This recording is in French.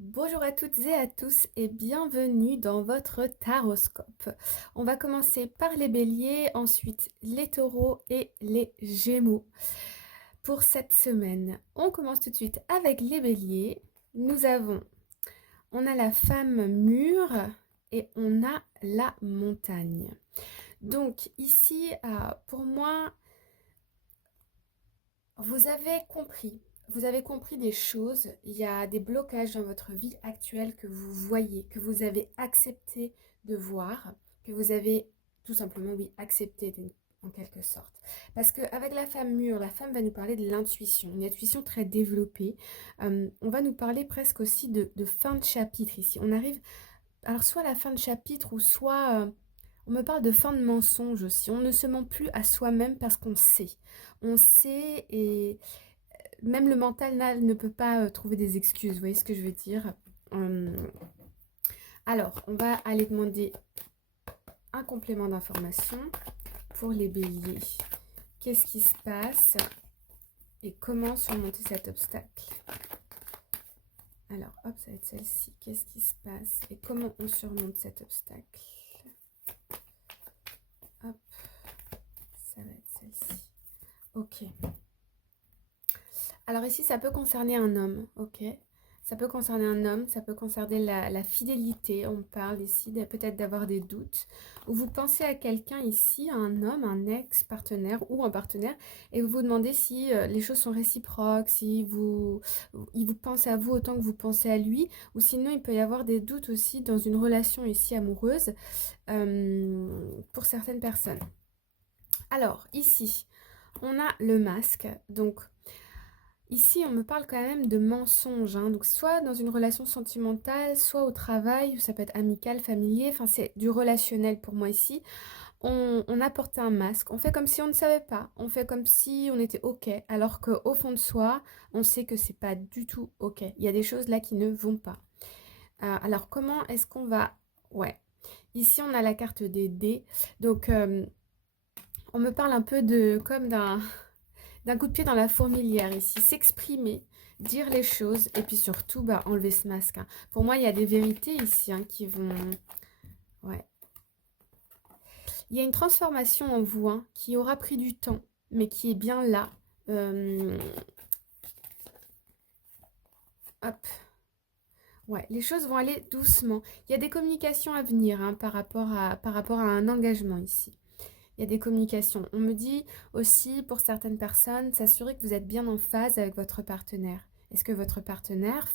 Bonjour à toutes et à tous et bienvenue dans votre taroscope. On va commencer par les béliers, ensuite les taureaux et les gémeaux. Pour cette semaine, on commence tout de suite avec les béliers. On a la femme mûre et on a la montagne. Donc ici, pour moi, vous avez compris. Vous avez compris des choses, il y a des blocages dans votre vie actuelle que vous voyez, que vous avez accepté de voir, que vous avez tout simplement, oui, accepté en quelque sorte. Parce qu'avec la femme mûre, la femme va nous parler de l'intuition, une intuition très développée. On va nous parler presque aussi de fin de chapitre ici. On arrive, alors soit à la fin de chapitre ou soit... on me parle de fin de mensonge aussi. On ne se ment plus à soi-même parce qu'on sait. On sait et même le mental ne peut pas trouver des excuses, vous voyez ce que je veux dire. Hum, Alors, on va aller demander un complément d'information pour les béliers. Qu'est-ce qui se passe et comment surmonter cet obstacle? Alors, hop, ça va être celle-ci. Qu'est-ce qui se passe et comment on surmonte cet obstacle? Hop, ça va être celle-ci. Ok. Alors ici, ça peut concerner un homme, ok? Ça peut concerner un homme, ça peut concerner la fidélité. On parle ici peut-être d'avoir des doutes. Ou vous pensez à quelqu'un ici, à un homme, un ex-partenaire ou un partenaire, et vous vous demandez si les choses sont réciproques, si il vous pense à vous autant que vous pensez à lui, ou sinon il peut y avoir des doutes aussi dans une relation ici amoureuse pour certaines personnes. Alors ici, on a le masque, donc... Ici, on me parle quand même de mensonges, hein. Donc soit dans une relation sentimentale, soit au travail, ça peut être amical, familier, enfin c'est du relationnel pour moi ici. On a porté un masque, on fait comme si on ne savait pas, on fait comme si on était ok, alors qu'au fond de soi, on sait que c'est pas du tout ok. Il y a des choses là qui ne vont pas. Alors comment est-ce qu'on va... Ouais, ici on a la carte des dés, donc on me parle un peu de comme d'un coup de pied dans la fourmilière ici, s'exprimer, dire les choses et puis surtout enlever ce masque, hein. Pour moi, il y a des vérités ici qui vont... Ouais. Il y a une transformation en vous qui aura pris du temps, mais qui est bien là. Euh, Hop. Ouais, les choses vont aller doucement. Il y a des communications à venir par rapport à un engagement ici. Il y a des communications. On me dit aussi, pour certaines personnes, s'assurer que vous êtes bien en phase avec votre partenaire. Est-ce que votre partenaire